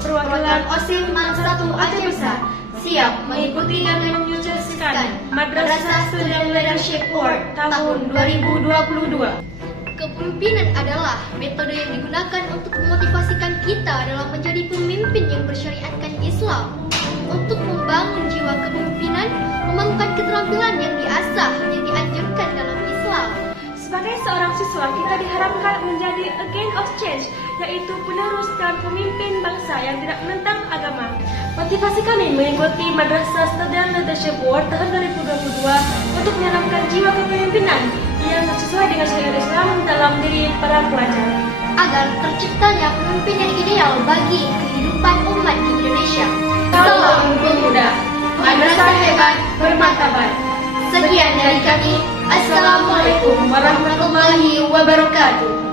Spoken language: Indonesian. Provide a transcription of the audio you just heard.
perwakilan OSIS MAN 1 Aceh Besar siap mengikuti dan menyukseskan Madrasah Student Leadership Award tahun 2022. Kepemimpinan adalah metode yang digunakan untuk memotivasikan kita dalam menjadi pemimpin yang bersyariatkan Islam. Untuk membangun jiwa kepemimpinan, memadukan keterampilan yang diasah, yang dianjurkan dalam Islam. Sebagai seorang siswa, kita diharapkan menjadi agent of change, yaitu penerus dan pemimpin bangsa yang tidak menentang agama. Motivasi kami mengikuti Madrasah Student Leadership Award tahun 2022 untuk menanamkan jiwa kepemimpinan yang sesuai dengan syariat Islam dalam diri para pelajar, agar terciptanya pemimpin yang ideal bagi kehidupan umat di Indonesia. Salam pemuda, madrasah hebat bermartabat. Sekian dari kami. Assalamualaikum warahmatullahi wabarakatuh.